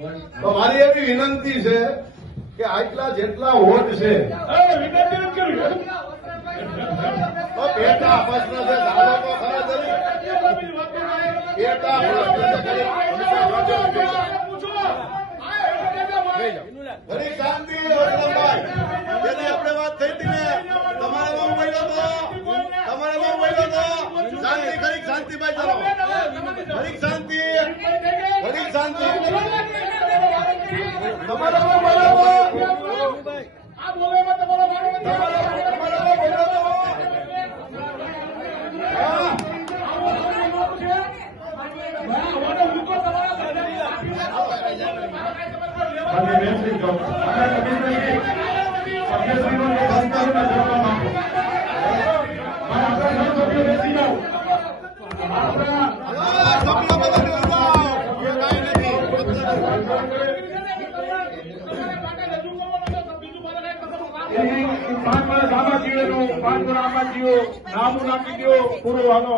તો મારી એવી વિનંતી છે કે આટલા જેટલા વોટ છે તો પેટા પ્રશ્ન છે દાદો તો ખરા પેટા ઘણી શાંતિ વડલભાઈ જેને આપણે વાત થઈ હતી ને તમારે બહુ બોલ્યો હતો શાંતિ ઘડીક શાંતિભાઈ ચાલો ઘડીક શાંતિ તમારે બહુ બોલ્યો નામું નાખી દો પૂરું હાલો